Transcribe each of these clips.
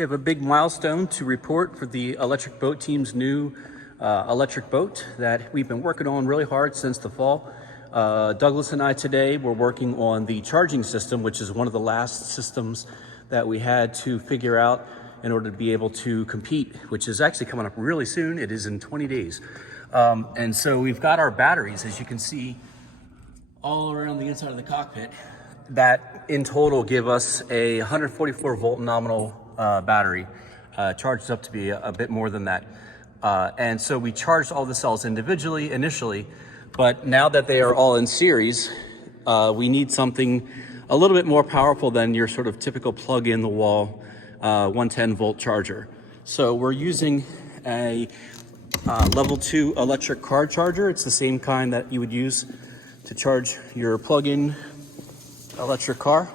We have a big milestone to report for the electric boat team's new electric boat that we've been working on really hard since the fall. Douglas and I today were working on the charging system, which is one of the last systems that we had to figure out in order to be able to compete, which is actually coming up really soon. It is in 20 days. And so we've got our batteries, as you can see, all around the inside of the cockpit, that in total give us a 144 volt nominal battery, charged up to be a bit more than that. And so we charged all the cells individually initially, but now that they are all in series, we need something a little bit more powerful than your sort of typical plug in the wall 110 volt charger. So we're using a level 2 electric car charger. It's the same kind that you would use to charge your plug-in electric car.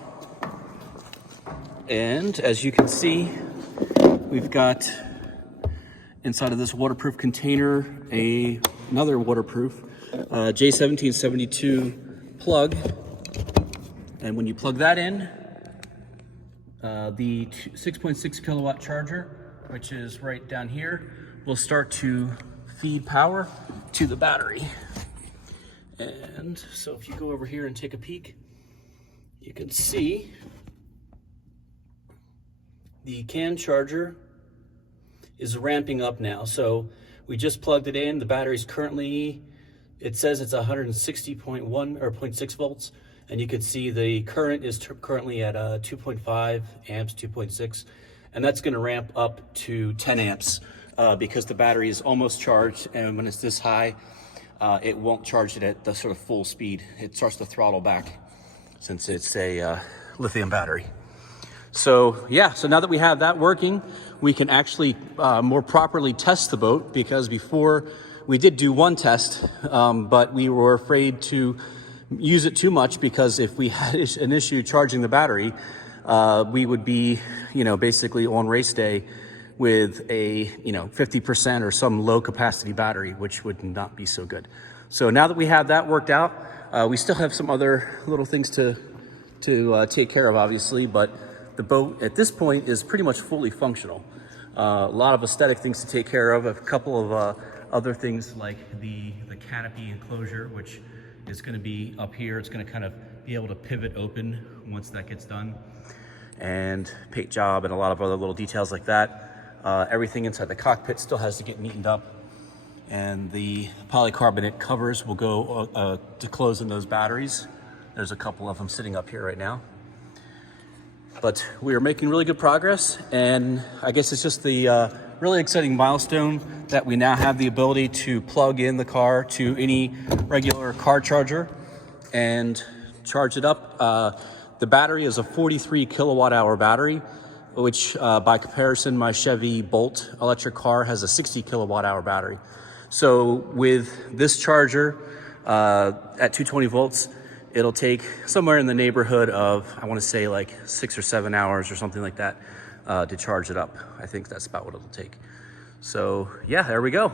And as you can see, we've got inside of this waterproof container another waterproof J1772 plug. And when you plug that in, the 6.6 kilowatt charger, which is right down here, will start to feed power to the battery. And so if you go over here and take a peek, you can see the CAN charger is ramping up now. So we just plugged it in. The battery's currently, it says it's 160.1 or 0.6 volts. And you can see the current is currently at 2.5 amps, 2.6. And that's gonna ramp up to 10 amps because the battery is almost charged. And when it's this high, it won't charge it at the sort of full speed. It starts to throttle back since it's a lithium battery. So yeah, so now that we have that working, we can actually more properly test the boat, because before we did do one test, but we were afraid to use it too much, because if we had an issue charging the battery, we would be, basically on race day with a, 50% or some low capacity battery, which would not be so good. So now that we have that worked out, we still have some other little things to take care of, obviously, but the boat at this point is pretty much fully functional. A lot of aesthetic things to take care of, a couple of other things like the canopy enclosure, which is going to be up here. It's going to kind of be able to pivot open once that gets done, and paint job and a lot of other little details like that. Everything inside the cockpit still has to get neatened up, and the polycarbonate covers will go to close in those batteries. There's a couple of them sitting up here right now. But we are making really good progress, and I guess it's just the really exciting milestone that we now have the ability to plug in the car to any regular car charger and charge it up. The battery is a 43 kilowatt hour battery, which by comparison, my Chevy Bolt electric car has a 60 kilowatt hour battery. So with this charger at 220 volts, it'll take somewhere in the neighborhood of, I want to say like 6 or 7 hours or something like that to charge it up. I think that's about what it'll take. So yeah, there we go.